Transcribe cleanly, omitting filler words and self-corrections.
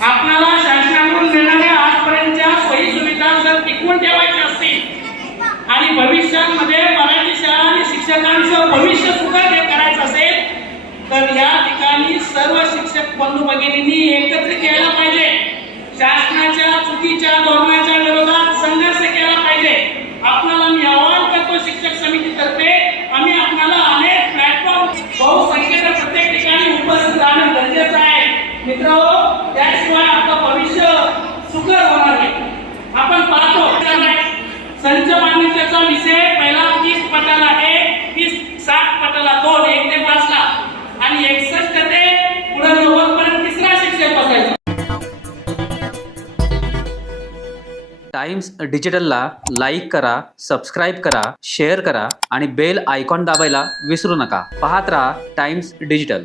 आपल्याला शासनाकडून मिळणाऱ्या आजपर्यंतच्या सोयी सुविधा जर टिकवून ठेवायच्या असतील आणि भविष्यामध्ये मराठी शाळा आणि शिक्षकांचं भविष्य सुखद करायचं असेल तर या ठिकाणी सर्व शिक्षक बंधू भगिनींनी एकत्रित यायला पाहिजे। शासनाच्या चुकीच्या धोरणाच्या विरोधात संघर्ष केला पाहिजे। आपल्याला मी आवाहन करतो शिक्षक समितीतर्फे आम्ही आपल्याला अनेक प्लॅटफॉर्म बहुसंख्येने प्रत्येक ठिकाणी उपस्थित राहणं गरजेचं आहे मित्रांनो, त्याशिवाय आपलं भविष्य सुखद होणार नाही। आपण पाहतो संच मान्यतेचा विषय पहिला 30 पटाला 1, 60 पटाला 2, 1 ते 5 ला आणि 61 ते पुढे 90 पर्यंत तिसरा शिक्षक बसायचा। टाइम्स डिजिटलला लाईक करा, सबस्क्राईब करा, शेअर करा आणि बेल आयकॉन दाबायला विसरू नका। पाहत रहा टाइम्स डिजिटल।